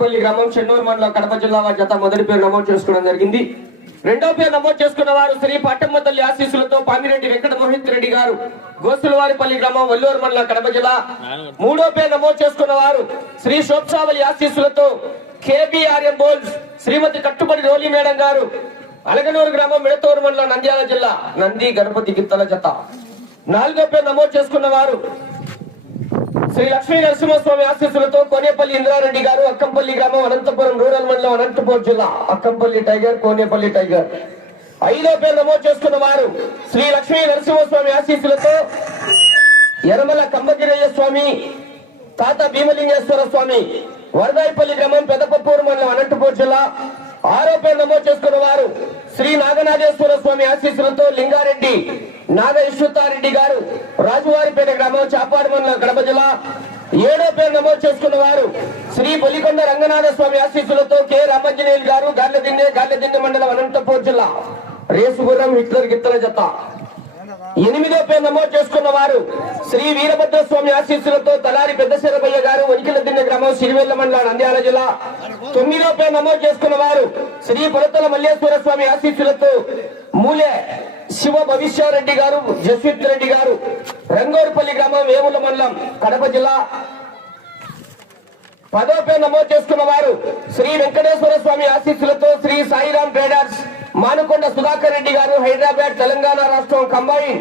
పల్లి గ్రామం చెన్నూరు మండలం కడప జిల్లా వారి జత మొదటి పేరు నమోదు చేసుకోవడం జరిగింది. రెండో పేరు నమోదు చేసుకున్న వారు శ్రీ పట్టమ్మ తల్లి ఆశీస్సులతో పామిరెడ్డి వెంకట మోహిత్ రెడ్డి గారు గోసులవారిపల్లి గ్రామం వల్లూరు మండలం కడప జిల్లా. మూడో పేరు నమోదు చేసుకున్న వారు శ్రీ శోభసావలి ఆశీస్సులతో కేబిఆర్ఎం బోల్స్ శ్రీమతి కట్టుబడి రోలి మేడం గారు అలగనూరు గ్రామం మిడతూరు మండలం నంద్యాల జిల్లా నంది గణపతి గిత్తల జత. నాలుగో పేరు నమోదు చేసుకున్న వారు శ్రీ లక్ష్మీ నరసింహస్వామి ఆశీస్సులతో కోనేపల్లి ఇంద్రారెడ్డి గారు అక్కంపల్లి గ్రామం అనంతపురం రూరల్ మండలం అనంతపురం జిల్లా అక్కంపల్లి టైగర్ కోనేపల్లి టైగర్. ఐదో పేరు నమోదు చేసుకున్న వారు శ్రీ లక్ష్మీ నరసింహస్వామి ఆశీస్సులతో ఎరమల కంబగిరయ్య స్వామి తాత భీమలింగేశ్వర స్వామి వరదాయిపల్లి గ్రామం పెదపప్పూరు మండలం అనంతపురం జిల్లా. ఆరో పేరు నమోదు చేసుకున్న వారు శ్రీ నాగనాథేశ్వర స్వామి ఆశీస్సులతో లింగారెడ్డి నాగేశ్వరతారెడ్డి గారు రాజువారిపేట గ్రామం చాపాడు మండలం కడప జిల్లా ఏడో పేరు నమోదు చేసుకున్న వారు శ్రీ బొలికొండ రంగనాథ స్వామి ఆశీస్సులతో కె రామంజనేయులు గారు గార్లదిన్నె గార్లదిన్నె మండలం అనంతపూర్ జిల్లా. రేసుగుర్రం హిట్లర్ గిత్తల జత. ఎనిమిదో పేరు నమోదు చేసుకున్న వారు శ్రీ వీరభద్ర స్వామి ఆశీస్సులతో తలారి పెద్ద శరభయ్య గారు వనికిల దిన్న గ్రామం సిరివెల్ల మండల నంద్యాల జిల్లా. తొమ్మిదో పేరు నమోదు చేసుకున్న వారు శ్రీ పురతల మల్లేశ్వర స్వామి ఆశీస్సులతో మూలే శివ భవిష్యారెడ్డి గారు జస్విత్ రెడ్డి గారు రంగోరుపల్లి గ్రామం వేముల మండలం కడప జిల్లా. పదో పేరు నమోదు చేసుకున్న వారు శ్రీ వెంకటేశ్వర స్వామి ఆశీస్సులతో శ్రీ సాయిరాం ట్రేడర్స్ మానుకొండ సుధాకర్ రెడ్డి గారు హైదరాబాద్ తెలంగాణ రాష్ట్రం కంబైన్.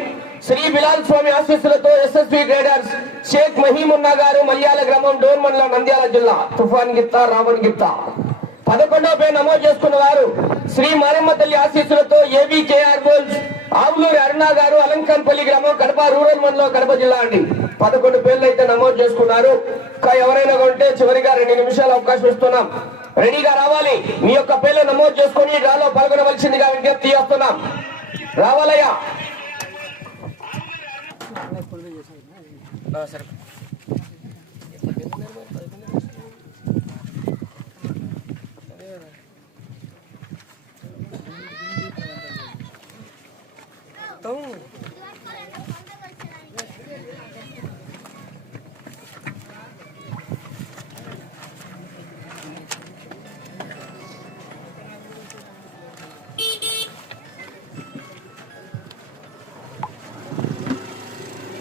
శ్రీ బిలాల్ స్వామి ఆశీస్సులతో ఎస్ఎస్వి ట్రేడర్స్ షేక్ మహీమున్నా గారు మల్యాల గ్రామం డోర్ మండలం నంద్యాల జిల్లా. తుఫాన్ గిత్తా రావణ్ గిత్తా పదకొండవ పేరు నమోదు చేసుకున్న వారు శ్రీ మారమ్మ తల్లి ఆశీస్సులతో ఏబీకేఆర్ బోల్స్ ఆవులూరి అరుణ గారు అలంకాన్పల్లి గ్రామం కడప రూరల్ మండలం కడప జిల్లా అండి. పదకొండు పేర్లు అయితే నమోదు చేసుకున్నారు. ఇంకా ఎవరైనా ఉంటే చివరిగా రెండు నిమిషాలు అవకాశం ఇస్తున్నాం. రెడీగా రావాలి. మీ యొక్క పేర్లు నమోదు చేసుకొని డ్రాలో పాల్గొనవలసిందిగా విజ్ఞప్తి చేస్తున్నాం. రావాలయ్యా.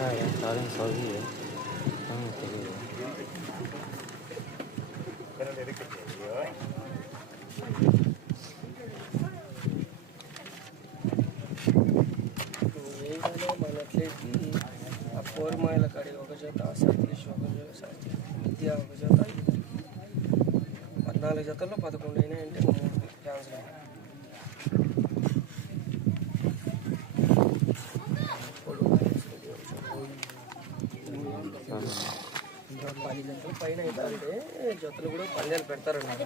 ఆ, సరే మొత్తం Hai, saling sorry ya. Kami tadi. మనట్లేకి ఆ కోరమాయల కాడి ఒక జత సతీష్ ఒక జత విద్య ఒక జత పద్నాలుగు జతల్లో పదకొండు అయినాయంటే మూడు అయినాయి. ఇంకా పది జతలు పైన జతలు కూడా పందాలు పెడతారన్నమాట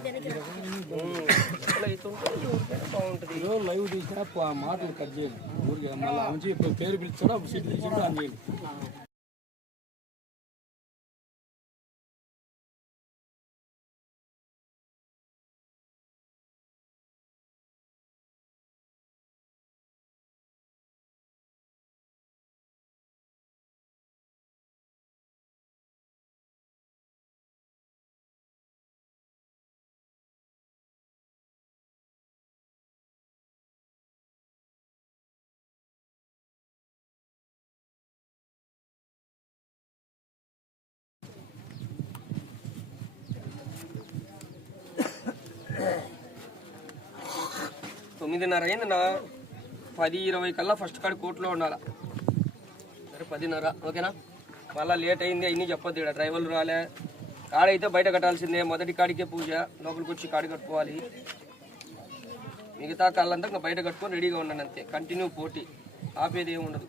జతలు అవుతుంటే బాగుంటుంది లైవ్ తీసినా మాటలు కట్ చేయండి ఊరికే మళ్ళీ మంచి ఇప్పుడు పేరు పిలిచాడు అప్పుడు సీట్ తీసి ఆన్ చేయండి తొమ్మిదిన్నర అయింది నా పది ఇరవై కల్లా ఫస్ట్ కాడి కోర్టులో ఉండాలా. సరే పదిన్నర ఓకేనా? మళ్ళీ లేట్ అయింది అన్నీ చెప్పొద్దు ఇక్కడ. డ్రైవర్లు రాలే. కాడైతే బయట కట్టాల్సిందే. మొదటి కాడికే పూజ. లోపలికి వచ్చి కాడి కట్టుకోవాలి. మిగతా కాళ్ళంతా ఇంకా బయట కట్టుకొని రెడీగా ఉన్నాను అంతే. కంటిన్యూ పోటీ. ఆపేది ఏమి ఉండదు.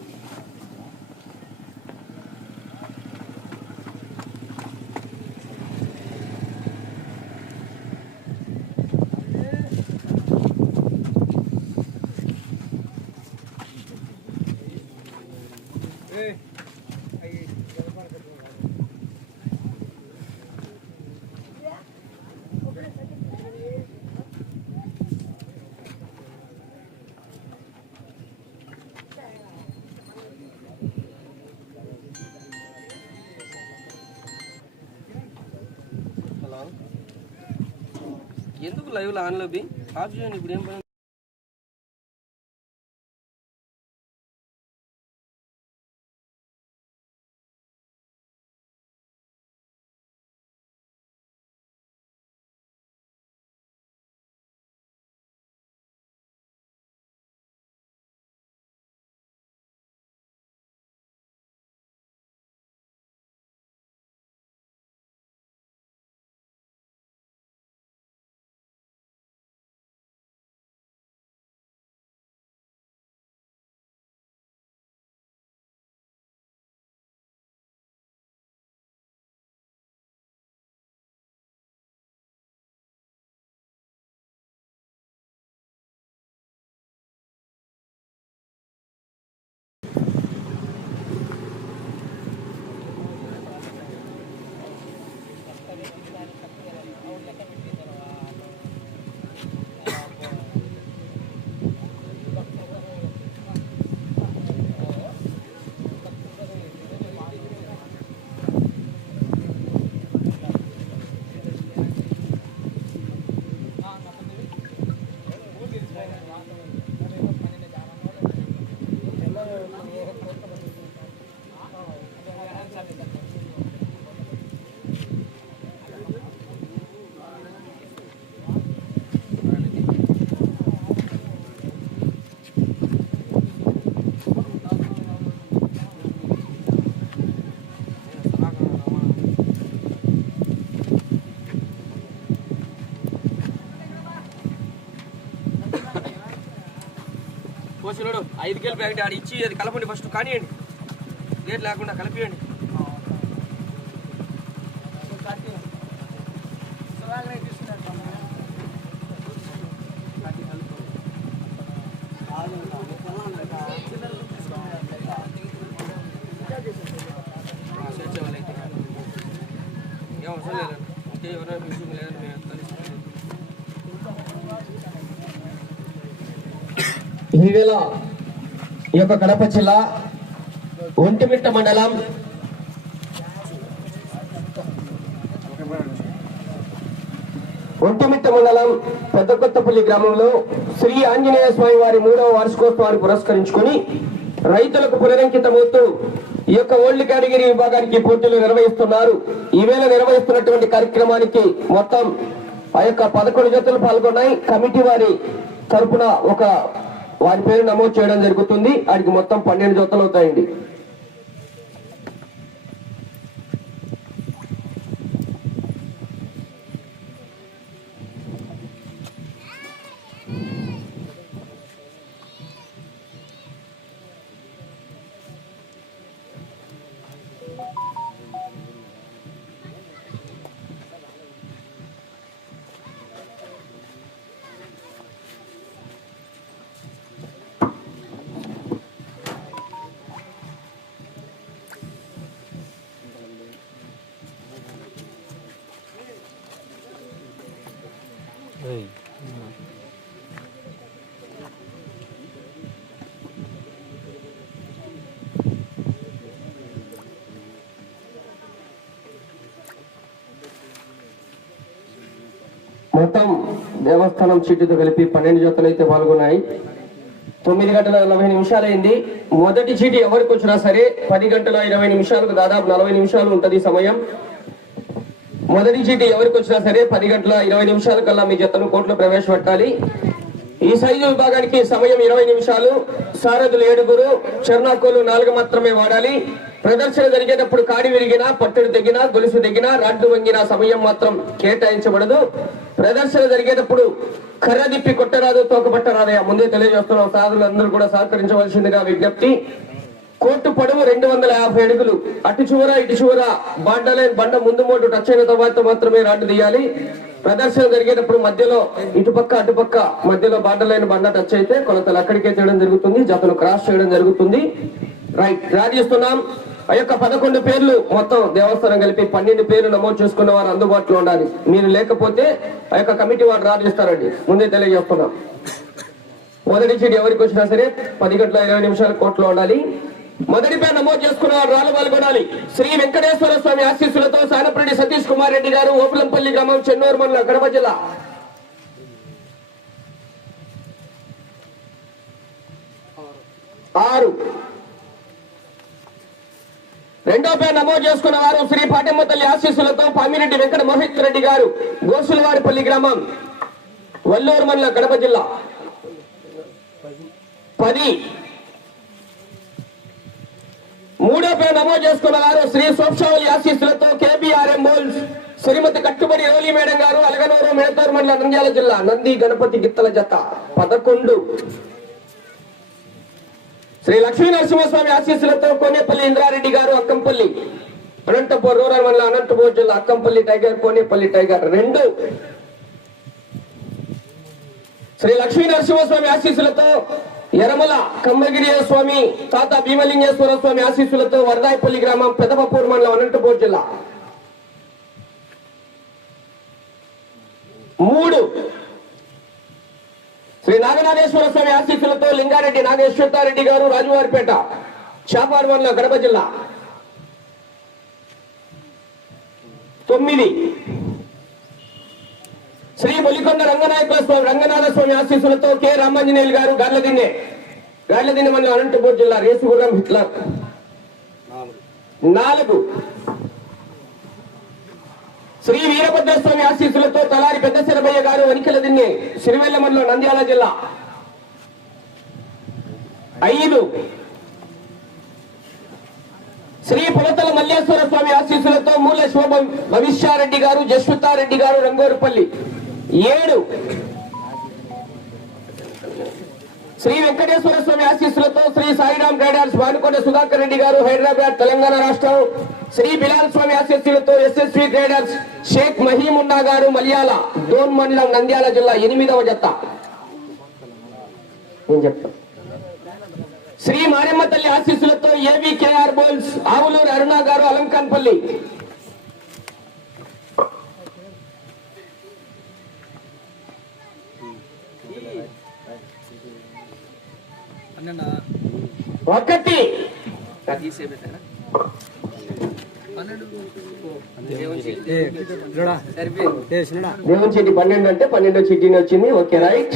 ఎందుకు లైవ్లో ఆన్లో బి? ఆఫ్ చేయండి ఇప్పుడు ఏం పని? పోసినాడు ఐదు కేలు ప్యాకెట్ ఆడి ఇచ్చి అది కలపండి ఫస్ట్ కానివ్వండి గేట్ లేకుండా కలిపియండి. ఈవేళ ఈ యొక్క కడప జిల్లా ఒంటిమిట్ట మండలం ఒంటిమిట్ట మండలం పెద్ద కొత్తపల్లి గ్రామంలో శ్రీ ఆంజనేయ స్వామి వారి మూడవ వార్షికోత్సవాన్ని పురస్కరించుకొని రైతులకు పునరంకితమవుతూ ఈ యొక్క ఓల్డ్ కేటగిరీ విభాగానికి పోటీలు నిర్వహిస్తున్నారు. ఈవేళ నిర్వహిస్తున్నటువంటి కార్యక్రమానికి మొత్తం ఆ యొక్క పదకొండు జతలు పాల్గొన్నాయి. కమిటీ వారి తరపున ఒక వారి పేరు నమోదు చేయడం జరుగుతుంది. వాటికి మొత్తం పన్నెండు జతలు అవుతాయండి. మొత్తం దేవస్థానం చీటితో కలిపి పన్నెండు జతలు అయితే పాల్గొన్నాయి. తొమ్మిది గంటల నలభై నిమిషాలైంది. మొదటి చీటి ఎవరికి వచ్చినా సరే పది గంటల ఇరవై నిమిషాలకు దాదాపు నలభై నిమిషాలు ఉంటది సమయం. మొదటి చీటి ఎవరికి వచ్చినా సరే పది గంటల ఇరవై నిమిషాల కల్లా మీ జతను కోర్టులో ప్రవేశపెట్టాలి. ఈ సైజు విభాగానికి సమయం ఇరవై నిమిషాలు. సారథులు ఏడుగురు చర్నాకోలు నాలుగు మాత్రమే వాడాలి. ప్రదర్శన జరిగేటప్పుడు కాడి విరిగినా పట్టుడు తెగినా గొలుసు తెగినా రాడ్డు వంగిన సమయం మాత్రం కేటాయించబడదు. ప్రదర్శన జరిగేటప్పుడు కర్ర దిప్పి కొట్టరాదు తోకపట్టరాదయ్యా. ముందే తెలియజేస్తున్నాం సాధులు అందరూ కూడా సహకరించవలసిందిగా విజ్ఞప్తి. కోర్టు పొడవు రెండు వందల యాభై అడుగులు. అటు చివర ఇటు చివర బాండలైన్ బండ ముందు మోటు టచ్ అయిన తర్వాత మాత్రమే రాడ్డు తీయాలి. ప్రదర్శన జరిగేటప్పుడు మధ్యలో ఇటుపక్క అటుపక్క మధ్యలో బాండలైన్ బండ టచ్ అయితే కొలతలు అక్కడికే చేయడం జరుగుతుంది జతలు క్రాస్ చేయడం జరుగుతుంది. రైట్ డ్రా చేస్తున్నాం ఆ యొక్క పదకొండు పేర్లు మొత్తం దేవస్థానం కలిపి పన్నెండు పేర్లు నమోదు చేసుకున్న వారు అందుబాటులో ఉండాలి. మీరు లేకపోతే ఆ యొక్క కమిటీ వారు డ్రా ముందే తెలియజేస్తున్నాం. మొదటి చీటి ఎవరికి వచ్చినా సరే పది గంటల ఇరవై నిమిషాల కోర్టులో ఉండాలి. మొదటి పేరు నమోదు చేసుకున్న వారు రాళ్ళు పాల్గొనాలి శ్రీ వెంకటేశ్వర స్వామి ఆశీస్సులతో సానప్రెడ్డి సతీష్ కుమార్ రెడ్డి గారు ఓపులంపల్లి గ్రామం చెన్నూరు మండలం కడప జిల్లా. ఆరు. రెండో పేరు నమోదు చేసుకున్న వారు శ్రీ పాటమ్మ తల్లి ఆశీస్సులతో పామిరెడ్డి వెంకట మోహిత్ రెడ్డి గారు గోసులవారిపల్లి గ్రామం వల్లూరు మండల కడప జిల్లా. పది. మూడో పేరు నమోదు చేసుకున్న వారు శ్రీ సోక్షావళి ఆశీస్సులతో కేబిఆర్ఎం బోల్స్ శ్రీమతి కట్టుబడి రోలి మేడం గారు అలగనూరు మేతూరు మండల నంద్యాల జిల్లా నంది గణపతి గిత్తల జత. పదకొండు. శ్రీ లక్ష్మీ నరసింహస్వామి ఆశీస్సులతో కోనేపల్లి ఇంద్రారెడ్డి గారు అక్కంపల్లి అనంతపూర్ రూరల్ మండలం అనంతపూర్ జిల్లా అక్కంపల్లి టైగర్ కోనేపల్లి టైగర్ రెండు. శ్రీ లక్ష్మీ నరసింహస్వామి ఆశీస్సులతో ఎరమల కమ్మగిరి స్వామి తాత భీమలింగేశ్వర స్వామి ఆశీస్సులతో వరదాయపల్లి గ్రామం పెదపపూర్ మండలం అనంతపూర్ జిల్లా మూడు శ్రీ స్వామి ఆశీస్సులతో లింగారెడ్డి నాగేశ్వరతారెడ్డి గారు రాజువారిపేట చాపాడు కడప గడప జిల్లా. తొమ్మిది. శ్రీ బొలికొండ రంగనాయకుల స్వామి రంగనాథ స్వామి ఆశీస్సులతో కె రామాంజనేయులు గారు గార్లదిన్నె గార్లదిన్నె మండలం అనంతపూర్ జిల్లా రేసుగుర్రం హిట్లర్. నాలుగు. శ్రీ వీరభద్ర స్వామి ఆశీస్సులతో తలారి పెద్ద శరభయ్య గారు వనికల దిన్ని సిరివెల్లమల్లో నంద్యాల జిల్లా. ఐదు. శ్రీ పులతల మల్లేశ్వర స్వామి ఆశీస్సులతో మూల శోభ భవిష్యారెడ్డి గారు జస్వితారెడ్డి గారు రంగోరుపల్లి. ఏడు. శ్రీ వెంకటేశ్వర స్వామి ఆశీస్సులతో శ్రీ సాయిరామ్ గైడర్స్ భానుకొండ సుధాకర్ రెడ్డి గారు హైదరాబాద్ తెలంగాణ రాష్ట్రం. శ్రీ బిలాల్ స్వామి ఆశీస్సులతో ఎస్ఎస్వి ట్రేడర్స్ షేక్ మహీమున్నా గారు మల్యాల డోన్ మండలం నంద్యాల జిల్లా ఎనిమిదవ జత. నేను చెప్తాను శ్రీ మారెమ్మ తల్లి ఆశీస్సులతో ఏవికేఆర్ బోల్స్ ఆవులూరు అరుణ గారు అలంకాన్పల్లి. ఒకటి. దేవుని చీటి పన్నెండు అంటే పన్నెండో చీటీని వచ్చింది. Okay right.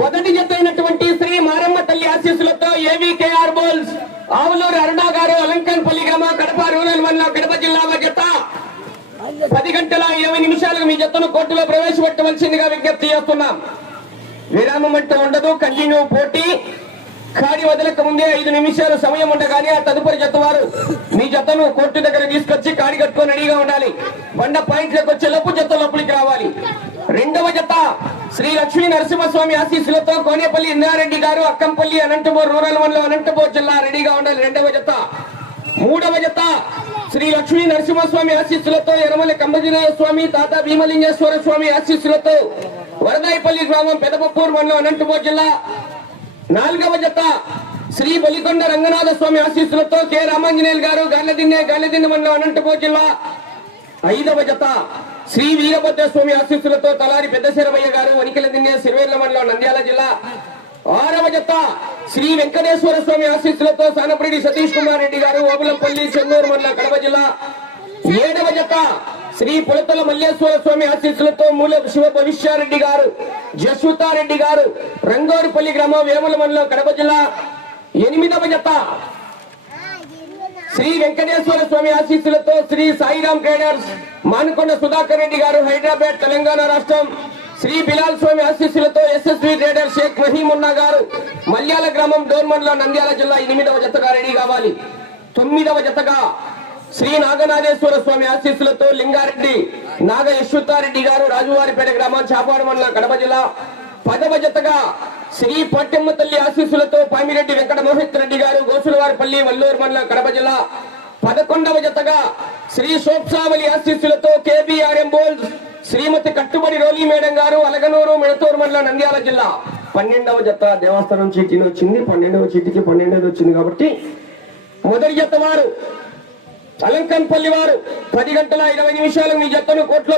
మొదటి జత అయినటువంటి శ్రీ మారమ్మ తల్లి ఆశీస్సులతో ఏవికేఆర్ బోల్స్ ఆవులూరు అరుణ గారు అలంకన్పల్లి గ్రామ కడప రూరల్ మండలం కడప జిల్లా జత. పది గంటల ఇరవై నిమిషాలకు మీ జతను కోర్టులో ప్రవేశపెట్టవలసిందిగా విజ్ఞప్తి చేస్తున్నాం. విరామం అంటే ఉండదు. కంటిన్యూ పోటీ. ఖాళీ వదలక ముందే ఐదు నిమిషాలు సమయం ఉండగానే ఆ తదుపరి జత వారు మీ జతను కోర్టు దగ్గర తీసుకొచ్చి కాడి కట్టుకొని రెడీగా ఉండాలి. బండ పాయింట్లకు వచ్చే లోపు జత లోపలికి రావాలి. రెండవ జత శ్రీ లక్ష్మీ నరసింహస్వామి ఆశీస్సులతో కోనేపల్లి ఇందారెడ్డి గారు అక్కంపల్లి అనంతపూర్ రూరల్ మండలం అనంతపూర్ జిల్లా రెడీగా ఉండాలి. రెండవ జత. మూడవ జత శ్రీ లక్ష్మీ నరసింహస్వామి ఆశీస్సులతో యనమల కంబజీనాథ స్వామి తాత భీమలింగేశ్వర స్వామి ఆశీస్సులతో వరదాయిపల్లి గ్రామం పెదపప్పూర్ మండలం అనంతపూర్ జిల్లా. నాలుగవ జత శ్రీ బలికొండ రంగనాథ స్వామి ఆశీస్సులతో కె. రామాంజనేయులు గారు గల్లదిన్నె గల్లదిన్నె మండలం అనంతపూర్ జిల్లా. ఐదవ జత శ్రీ వీరభద్ర స్వామి ఆశీస్సులతో తలారి పెద్ద శరవయ్య గారు వనికల దిన్నె సిరివేర్ల మండలం నంద్యాల జిల్లా. ఆరవ జత శ్రీ వెంకటేశ్వర స్వామి ఆశీస్సులతో సానపరెడ్డి సతీష్ కుమార్ రెడ్డి గారు ఓబులంపల్లి చెన్నూరు మండలం కడప జిల్లా. ఏడవ జత శ్రీ పులతల మల్లేశ్వర స్వామి ఆశీస్సులతో మూల శివ భవిష్యారెడ్డి గారు జస్వతారెడ్డి గారు రంగోరుపల్లి గ్రామం వేముల మండలం కడప జిల్లా ఎనిమిదవ జత. శ్రీ వెంకటేశ్వర స్వామి ఆశీస్సులతో శ్రీ సాయిరాం ట్రేడర్స్ మానుకొండ సుధాకర్ రెడ్డి గారు హైదరాబాద్ తెలంగాణ రాష్ట్రం. శ్రీ బిలాల్ స్వామి ఆశీస్సులతో ఎస్ఎస్వి ట్రేడర్ షేక్ మహీమున్నా గారు మల్యాల గ్రామం డోర్మండలం నంద్యాల జిల్లా ఎనిమిదవ జతగా రెడీ కావాలి. తొమ్మిదవ జతగా శ్రీ నాగనాగేశ్వర స్వామి ఆశీస్సులతో లింగారెడ్డి నాగ యశ్వతారెడ్డి గారు రాజువారిపేట గ్రామం చాపాడు మండలం కడప జిల్లా. పదవ జతగా శ్రీ పట్టెమ్మ తల్లి ఆశీస్సులతో పామిరెడ్డి వెంకట మోహిత్ రెడ్డి గారు గోసులవారిపల్లి వల్లూరు మండలం కడప జిల్లా. పదకొండవ జతగా శ్రీ శోప్సావలి ఆశీస్సులతో కేబిఆర్ఎం బోల్డ్ శ్రీమతి కట్టుబడి రోలి మేడం గారు అలగనూరు మిడతూరు మండలం నంద్యాల జిల్లా. పన్నెండవ జత దేవస్థానం చీటీని వచ్చింది. పన్నెండవ చీటికి పన్నెండవది వచ్చింది కాబట్టి మొదటి జత వారు. అలంకన్పల్లి వారు పది గంటల ఇరవై నిమిషాలు మీ జతను కోట్లో